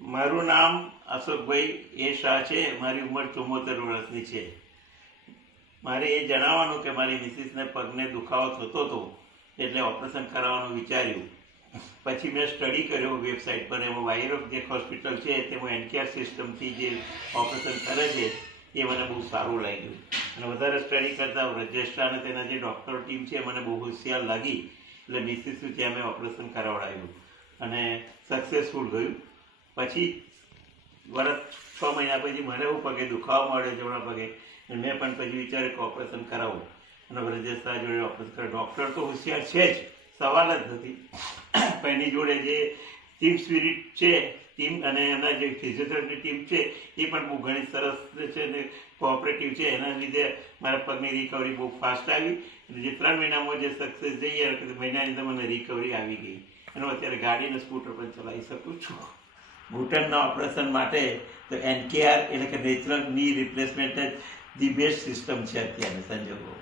મારું નામ અશોકભાઈ એ શાહ છે. મારી ઉંમર 74 વર્ષની છે. મારે એ જણાવવાનું કે મારી મિસિસને પગને દુખાવો થતો હતો એટલે ઓપરેશન કરાવવાનું વિચાર્યું. પછી મેં સ્ટડી કર્યો વેબસાઇટ પર. એમાં વાયરોક જે હોસ્પિટલ છે તેમાં એનકેઆર સિસ્ટમથી જે ઓપરેશન કરે છે એ મને બહુ સારું લાગ્યું. અને વધારે સ્ટડી કરતાં રજેસ્ટ્રા અને તેના જે ડૉક્ટર ટીમ છે મને બહુ હોશિયાર લાગી. એટલે મિસિસનું ત્યાં મેં ઓપરેશન કરાવડાવ્યું અને સક્સેસફુલ ગયું. પછી વર્ષ 6 મહિના પછી મને એવું પગે દુખાવો મળ્યો જમણા પગે. અને મેં પણ પછી વિચાર્યું કે ઓપરેશન કરાવું અને રજેસ્ટ્રા જોડે ઓપરેશન કરાવ. ડૉક્ટર તો હોશિયાર છે જ, સવાલ જ નથી. પણ એની જોડે જે ટીમ સ્પિરિટ છે, ટીમ અને એના જે ફિઝિયોથેરાપી ટીમ છે એ પણ બહુ ઘણી સરસ છે અને કોઓપરેટિવ છે. એના લીધે મારા પગની રિકવરી બહુ ફાસ્ટ આવી. અને જે 3 મહિનામાં જે સક્સેસ જઈએ મહિનાની અંદર મને રિકવરી આવી ગઈ. અને અત્યારે ગાડી અને સ્કૂટર પણ ચલાવી શકું છું. ઘૂંટણના ઓપરેશન માટે તો એનકેઆર એટલે કે નેચરલ ની રિપ્લેસમેન્ટ જ ધી બેસ્ટ સિસ્ટમ છે અત્યારના સંજોગો.